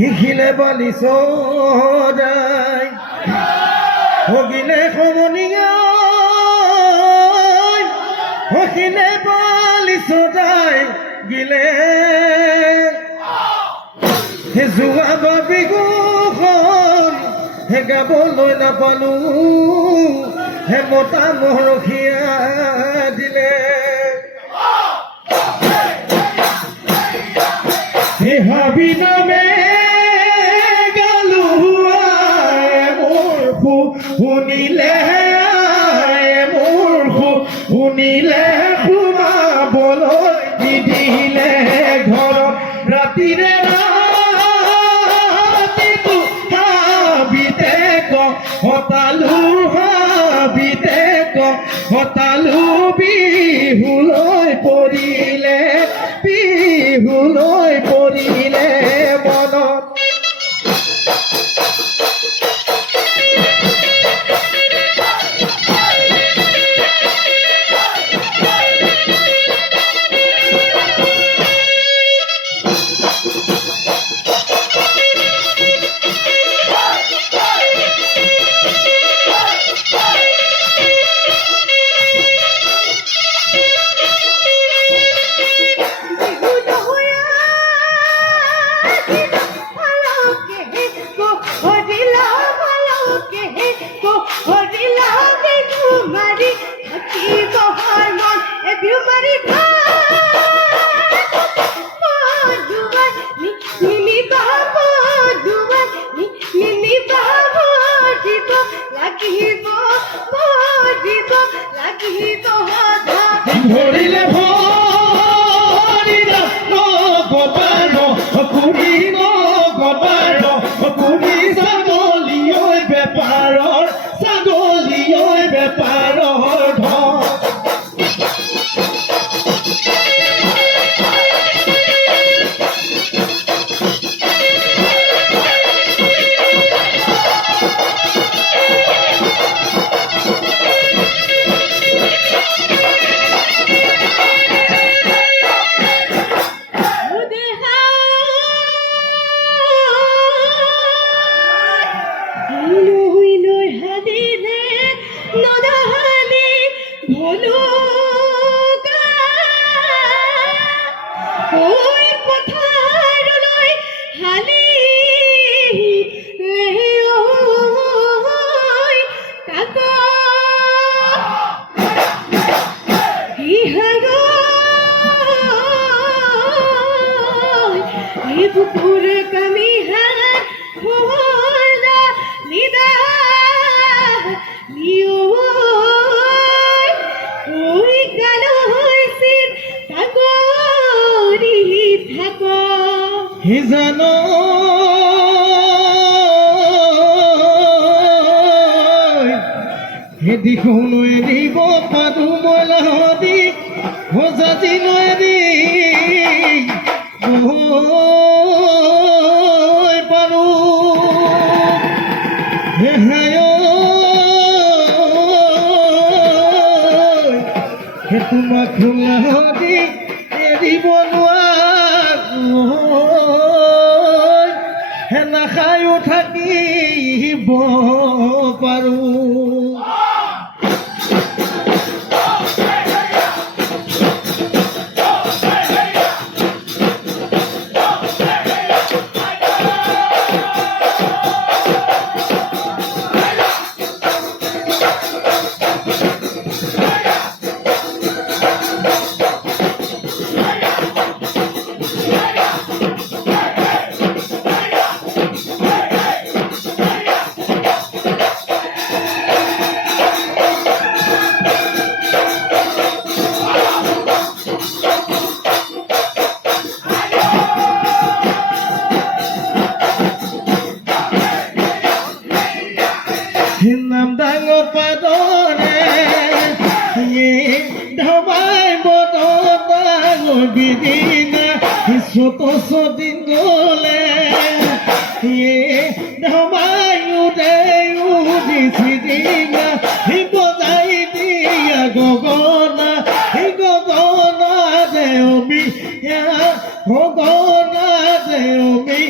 হিখিলে বালি চৰাই হগিলে সমনীয়াই হখিলে বালি চৰাই গিলে হে যোৱা বা বিহুখন হে গাবলৈ নাপালো হে মতা মৰখীয়া দিলে হে হাবি নামে গালো মোৰ শুনিলে মোৰ শুনিলে সোমাবলৈ নিদিলে ঘৰত ৰাতিৰে ৰাতিটো হাবিতে হতালো বিহুলৈ পৰিলে মনত ধৰিলে ভৰিলে গবাৰ কুৰিব গবাৰ কুৰি ছাগলী বেপাৰৰ ধন জানো হেদি শুনোৱে দিব পাৰো মলাহদি ভজাতি নৈ পাৰো হে তোমাক খোলাহদি এৰিব নোৱাৰো হে নাখায়ো থাকিব পাৰো নাম ডাঙৰ পাদৰে ঢবাই বদনাঙৰ বিদিনা চত দিন গলে ঢবাই উদিছিদিনা বজাই দিয়া গগনা দেৱী গগনা দেৱী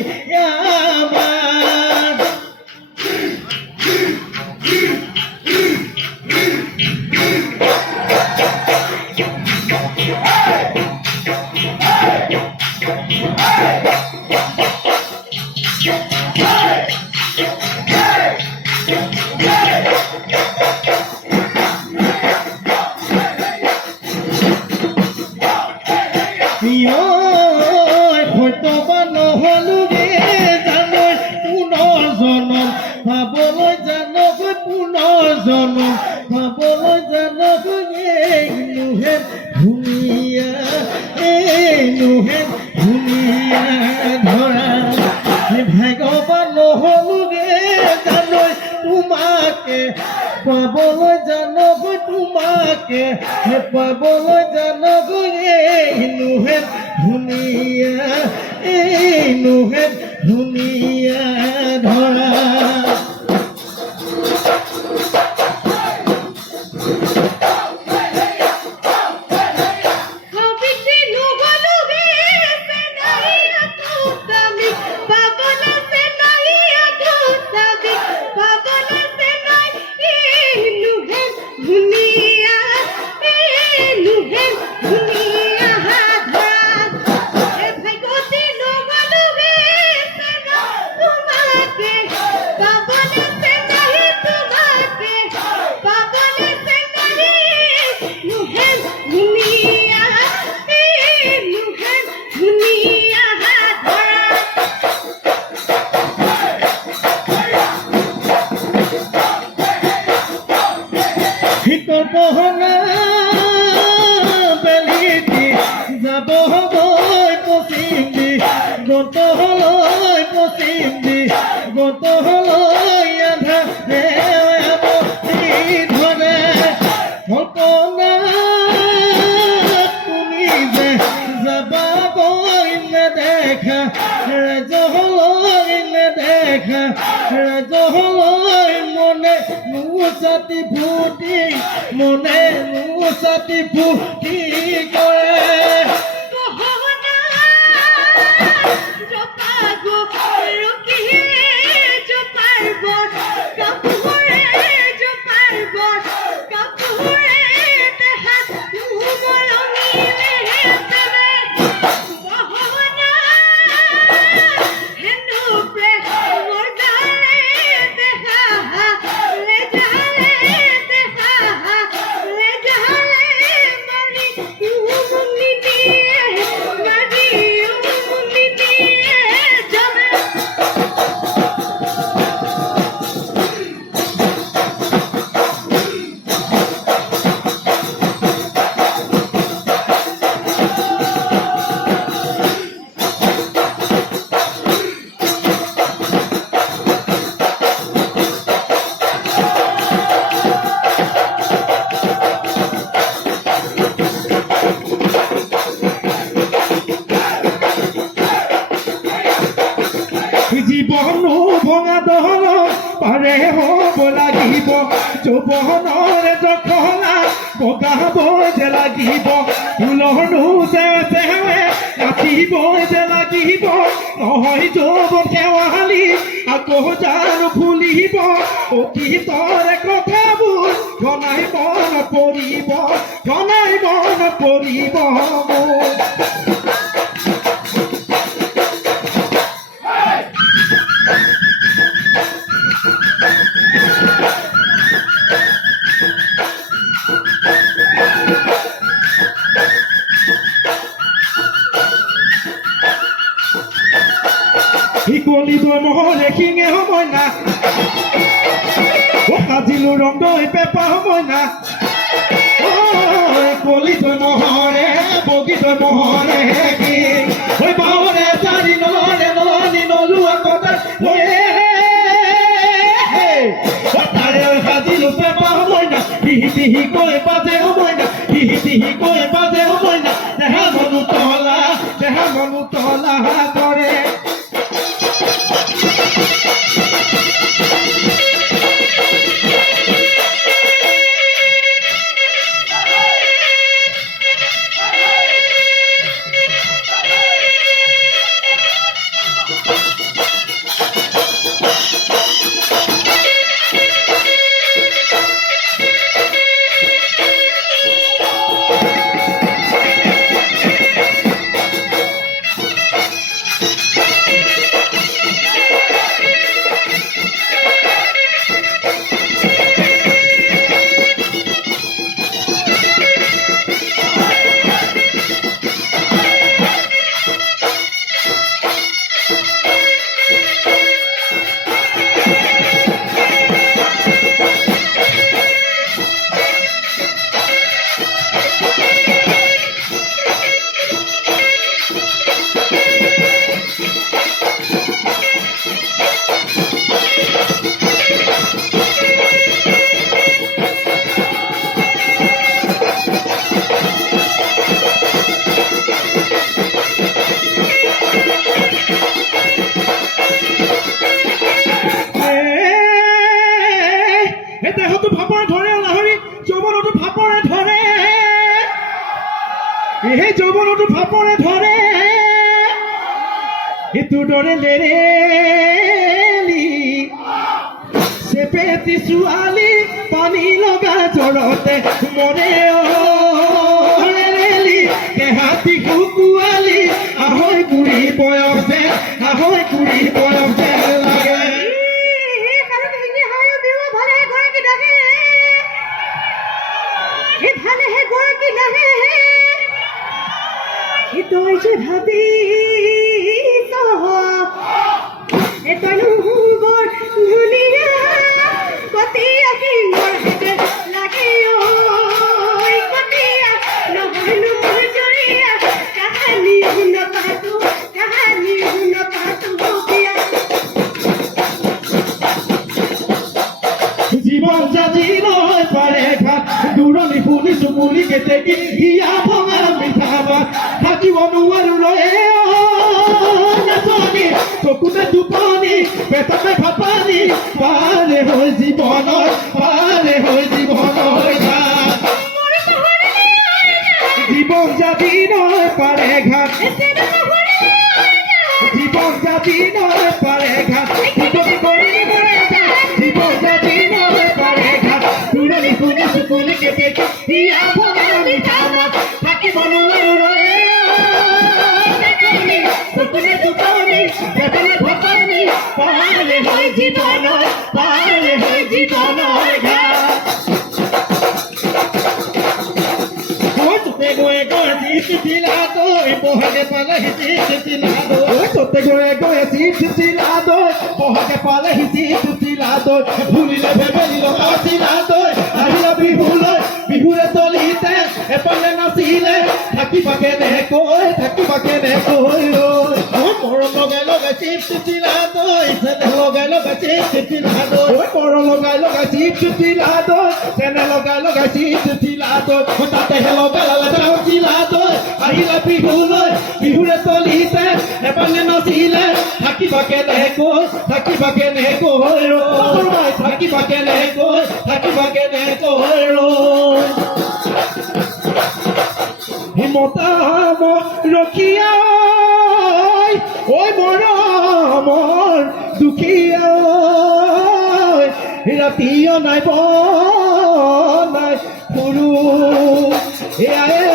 হয়তোবা নহ'লোগে জানৈ পুনৰ জনম পাবলৈ জানকৈ পুনৰ জনম পাবলৈ জানকৈ এইনোহে ধুনীয়া এইনোহে ধুনীয়া ধৰা ভাগ্যৱান নহ'লোগে জানৈ তোমাকে পাবলৈ জানকৈ তোমাকে পাবলৈ জানকৈ এইনোহে ধুনীয়া এইনোহে ধুনীয়া ধৰা পহনা বেলিটি যাব গৈ পশ্চিম দি গতলৈ পশ্চিম দি গতলৈ আধাৰে ধৰে কল্পনা তুমি যে যাবা গৈ নেদেখা ৰাজলৈ নেদেখা ৰাজলৈ মনে মুচাতি ফুটি মনে মুচাতি ফুটি কৰে জীবনো ভঙা দহল পাৰে হ'ব লাগিব যৌৱনৰে জখলা বগাব যে লাগিব ফুলনো চেৱে চেৱে নাচিব যে লাগিব নহয় যৌৱন শেৱালি আকৌ জানো ফুলিব অতীতৰে কথাবোৰ ঘনাই মন পৰিব ঘনাই মন পৰিব কলিদৈ মহলে শিঙে সময় না সাজিলো ৰং দৈ পেপা সময় না কলিদৈ মহৰে বগীদৈ মহৰে ঐ বাহৰে চাৰি নলৰে নলনি নলোৱা কথা তাৰে সাজিলো পেপা সময় না টিহি টিহি কৈ বাজে সময় না টিহি টিহি কৈ বাজে সময় না দেহা মনো তলা কৰে মনটো ভাপৰে ধৰে ইটোৰ দৰে লেৰেলি চেপেটি ছোৱালী পানী লগা জ্বৰতে মৰে লেৰেলি দেহাতি কুকুৱালী আহৈ বুঢ়ী বয়সে আহৈ বুঢ়ী বয়সে লাগে তই যে ভাবি বৰ ধুনীয়া কতিয়া কিঙৰ হাতে লাগে কতিয়া নহয়নো মোৰ জৰিয়া কাহানী শুন পাতো বিয়া জীৱন জাতি নয় পাৰে ঘাট দূৰণি শুনিছো বুলি কেতেকী হিয়া ভঙা মিঠা ভাত থাকিব নোৱাৰো ৰয়ে নাচনি চকুতে টোপনি পেটতে ভাপানি পাৰে হৈ জীৱনৰ ঘাট জীৱন জাতি নয় পাৰে ঘাট জীৱন জাতি নয় পাৰে ঘাট জীবন জাতি নয় পাৰে ঘাট দূৰণি শুনিছো বুলি কেতেকী হিয়া ভঙা মিঠা ভাত থাকিব নোৱাৰো ৰয়ে চকুতে টোপনি পেটতে ভাপানি পাৰে হৈ জীৱনৰ ঘাট তোতে গয়ে গয়ে চিঠিলা দৈ বহাগে পালেহি চিঠিলা দৈ তোতে গয়ে গয়ে চিঠিলা দৈ বহাগে পালেহি চিঠিলা দৈ ভুলিলে ভেবেলি লগাইছিলা দৈ আহিলা বিহুৰে তলিতে এপালে নাচিলে থাকিবাকে নেকৈ মৰম লগাই লগাই চিঠিলা দৈ চেনে লগাই লগাই চিঠিলা দৈ মৰম লগাই লগাই চিঠিলা দৈ চেনে লগাই লগাই চিঠিলা দৈ তাতেহে লগালে চিলা দৈ আহিলা বিহুৰে তলিতে এপালে নাচিলে থাকিবাকে নেকৈ হিমতাম ৰখিয়া ঐ মৰমৰ দুখীয়া ৰাতিও নাই বনাই সৰু এয়াই